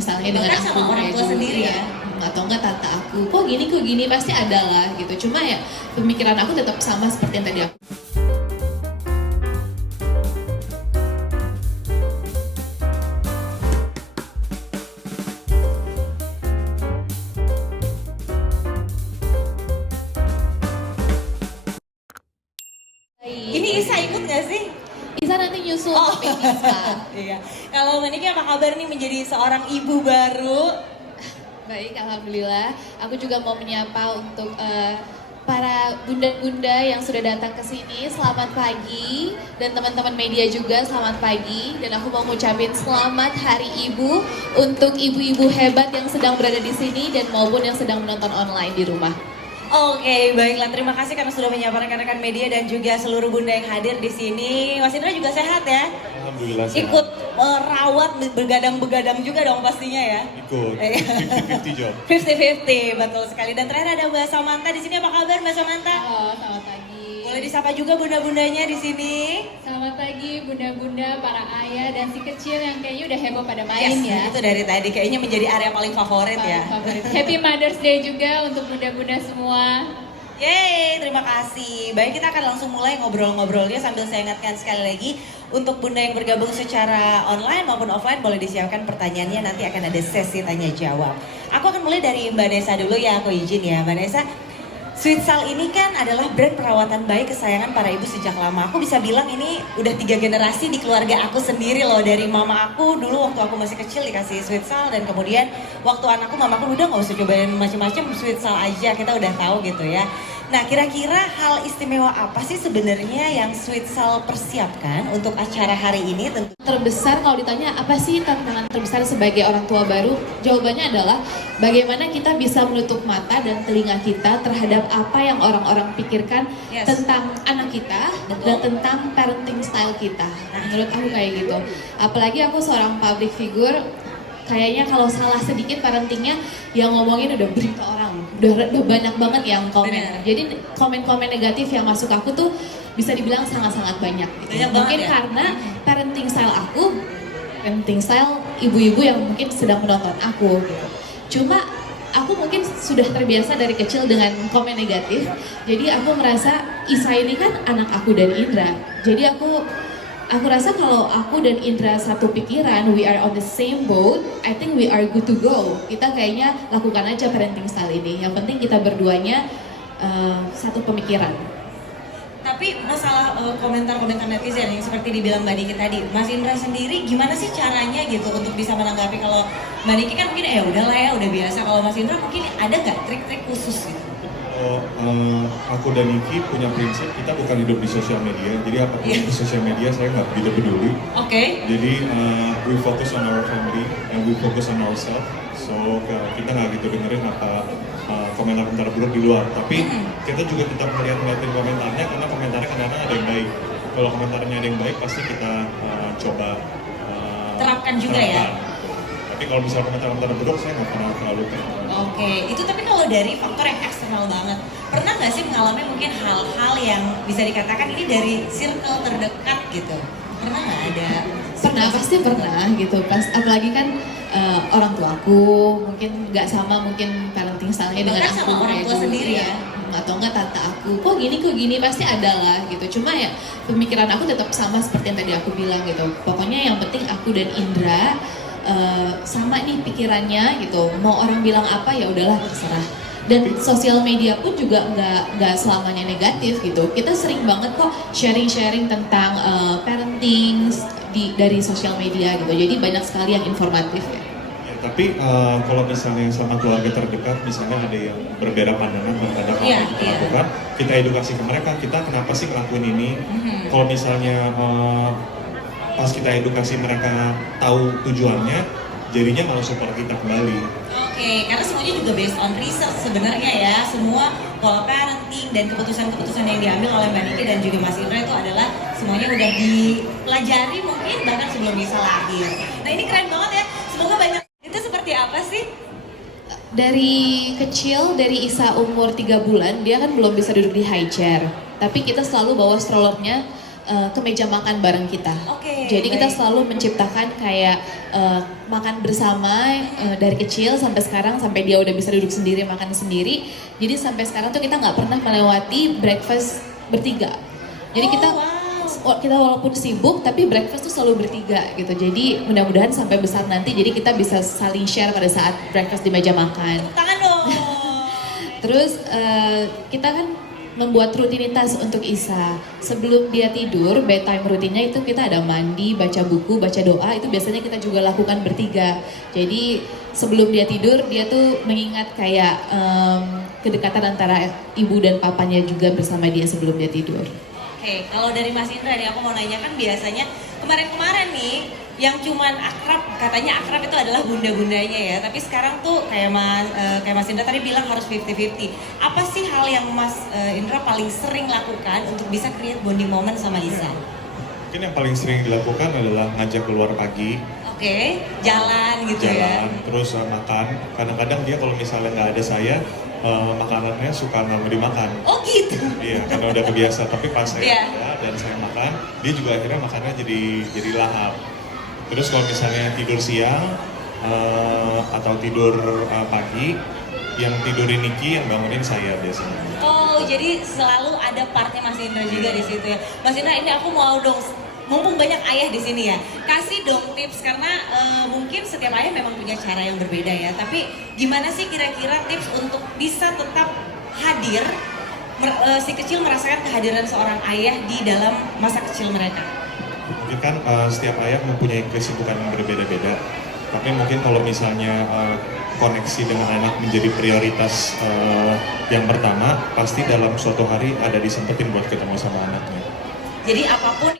style-nya dengan bahkan aku sama orang tua gitu. sendiri ya. Atau enggak tante aku, kok gini pasti ada lah gitu. Cuma ya pemikiran aku tetap sama seperti yang tadi aku. Ini Isa ikut nggak sih? Isa nanti nyusul Oh. tapi Isa. Iya. Kalau Mbak Niki apa kabar nih menjadi seorang ibu baru? Baik, alhamdulillah. Aku juga mau menyapa untuk para bunda-bunda yang sudah datang ke sini. Selamat pagi, dan teman-teman media juga selamat pagi. Dan aku mau ngucapin selamat Hari Ibu untuk ibu-ibu hebat yang sedang berada di sini dan maupun yang sedang menonton online di rumah. Oke, baiklah. Terima kasih karena sudah menyapa rekan-rekan media dan juga seluruh bunda yang hadir di sini. Mas Indra juga sehat ya? Alhamdulillah sehat. Ikut merawat, begadang-begadang juga dong pastinya ya? Ikut, 50-50 job. 50-50, betul sekali. Dan terakhir ada Mbak Samantha di sini. Apa kabar Mbak Samantha? Halo, selamat pagi. Boleh disapa juga bunda-bundanya di sini. Selamat pagi bunda-bunda, para ayah dan si kecil yang kayaknya udah heboh pada Yes, main ya. itu dari tadi kayaknya menjadi area paling favorit ya. Favorit. Happy Mother's Day juga untuk bunda-bunda semua. Yeay, terima kasih. Baik, kita akan langsung mulai ngobrol-ngobrolnya sambil saya ingatkan sekali lagi untuk bunda yang bergabung secara online maupun offline boleh disiapkan pertanyaannya, nanti akan ada sesi tanya jawab. Aku akan mulai dari Mbak Nesa dulu ya, aku izin ya. Mbak Nesa, Sweetsal ini kan adalah brand perawatan bayi kesayangan para ibu sejak lama. Aku bisa bilang ini udah 3 generasi di keluarga aku sendiri loh. Dari mama aku dulu waktu aku masih kecil dikasih Sweetsal, dan kemudian waktu anakku mamaku udah nggak usah cobain macam-macam, Sweetsal aja, kita udah tahu gitu ya. Nah, kira-kira hal istimewa apa sih sebenarnya yang Sweetsal persiapkan untuk acara hari ini? Tentu Terbesar kalau ditanya apa sih tantangan terbesar sebagai orang tua baru, jawabannya adalah bagaimana kita bisa menutup mata dan telinga kita terhadap apa yang orang-orang pikirkan Yes. tentang anak kita dan tentang parenting style kita. Nah, menurut aku kayak gitu. Apalagi aku seorang public figure, kayaknya kalau salah sedikit parentingnya yang ngomongin udah berita orang, udah banyak banget yang komen. Bener. Jadi komen-komen negatif yang masuk aku tuh bisa dibilang sangat-sangat banyak. Gitu. Banyak Mungkin banget ya? karena parenting style aku, parenting style ibu-ibu yang mungkin sedang menonton aku. Gitu. Cuma aku mungkin sudah terbiasa dari kecil dengan komen negatif. Jadi aku merasa Isa ini kan anak aku dan Indra. Jadi aku rasa kalau aku dan Indra satu pikiran, we are on the same boat, I think we are good to go. Kita kayaknya lakukan aja parenting style ini. Yang penting kita berduanya satu pemikiran. Tapi masalah komentar-komentar netizen yang seperti dibilang Mbak Niki tadi, Mas Indra sendiri gimana sih caranya gitu untuk bisa menanggapi? Kalau Mbak Niki kan mungkin ya udahlah ya, udah biasa. Kalau Mas Indra mungkin ada nggak trik-trik khusus gitu? Aku dan Niki punya prinsip kita bukan hidup di sosial media, jadi apapun Iya. di sosial media saya nggak begitu peduli. Oke. Jadi we focus on our family and we focus on ourselves. So kita nggak gitu dengerin apa komentar-komentar buruk di luar. Tapi kita juga tetap ngeliatin komentarnya karena komentarnya kadang-kadang ada yang baik. Kalau komentarnya ada yang baik pasti kita coba Terapkan juga ya? Tapi kalau misalnya komentar-komentar buruk saya nggak pernah terlalu Oke, itu tapi kalau dari faktor yang eksternal banget, pernah nggak sih mengalami mungkin hal-hal yang bisa dikatakan ini dari circle terdekat gitu? Pernah nggak ada? Pernah, pasti pernah gitu. Pas apalagi kan orang tuaku mungkin nggak sama mungkin parenting style-nya dengan Bahkan aku sama orang kayak tua dulu, sendiri ya? Atau enggak tante aku, kok gini pasti ada lah gitu. Cuma ya pemikiran aku tetap sama seperti yang tadi aku bilang gitu. Pokoknya yang penting aku dan Indra sama nih pikirannya gitu. Mau orang bilang apa ya udahlah terserah. Dan sosial media pun juga nggak selamanya negatif gitu. Kita sering banget kok sharing tentang parenting dari sosial media gitu. Jadi banyak sekali yang informatif ya. Ya, tapi kalau misalnya sama keluarga terdekat, misalnya ada yang berbeda pandangan terhadap apa yang kita lakukan, kita edukasi ke mereka, kita kenapa sih ngelakuin ini. Kalau misalnya pas kita edukasi mereka tahu tujuannya, jadinya malah support kita kembali. Oke, karena semuanya juga based on research sebenarnya ya. Semua pola parenting dan keputusan-keputusan yang diambil oleh Mbak Niki dan juga Mas Indra itu adalah semuanya udah dipelajari mungkin bahkan sebelum bisa lahir. Nah ini keren banget ya. Semoga banyak. Itu seperti apa sih? Dari kecil, dari Isa umur 3 bulan, dia kan belum bisa duduk di high chair. Tapi kita selalu bawa strollernya ke meja makan bareng kita. Oke, Jadi kita baik. selalu menciptakan kayak makan bersama dari kecil sampai sekarang, sampai dia udah bisa duduk sendiri makan sendiri. Jadi sampai sekarang tuh kita nggak pernah melewati breakfast bertiga. Jadi kita walaupun sibuk tapi breakfast tuh selalu bertiga gitu. Jadi mudah-mudahan sampai besar nanti jadi kita bisa saling share pada saat breakfast di meja makan. Tangan dong. Terus kita kan membuat rutinitas untuk Isa. Sebelum dia tidur, bedtime rutinnya itu kita ada mandi, baca buku, baca doa, itu biasanya kita juga lakukan bertiga. Jadi sebelum dia tidur, dia tuh mengingat kayak kedekatan antara ibu dan papanya juga bersama dia sebelum dia tidur. Oke, kalau dari Mas Indra nih aku mau nanya, kan biasanya kemarin-kemarin nih yang cuman akrab, katanya akrab itu adalah bunda-bundanya ya. Tapi sekarang tuh kayak Mas Indra tadi bilang harus 50-50. Apa sih hal yang Mas Indra paling sering lakukan untuk bisa create bonding moment sama Isa? Mungkin yang paling sering dilakukan adalah ngajak keluar pagi, Oke, jalan gitu ya. jalan, terus makan. Kadang-kadang dia kalau misalnya nggak ada saya, makanannya suka nggak mau dimakan. Oh gitu. Iya, karena udah kebiasa. Tapi pas saya Iya. ada dan saya makan, dia juga akhirnya makannya jadi lahap. Terus kalau misalnya tidur siang atau tidur pagi, yang tidurin Niki, yang bangunin saya biasanya. Oh, jadi selalu ada partnya Mas Indra juga di situ ya. Mas Indra, ini aku mau dong, mumpung banyak ayah di sini ya, kasih dong tips karena mungkin setiap ayah memang punya cara yang berbeda ya. Tapi gimana sih kira-kira tips untuk bisa tetap hadir, si kecil merasakan kehadiran seorang ayah di dalam masa kecil mereka? Mungkin kan setiap ayah mempunyai kesibukan yang berbeda-beda. Tapi mungkin kalau misalnya koneksi dengan anak menjadi prioritas yang pertama, pasti dalam suatu hari ada disempetin buat ketemu sama anaknya. Jadi apapun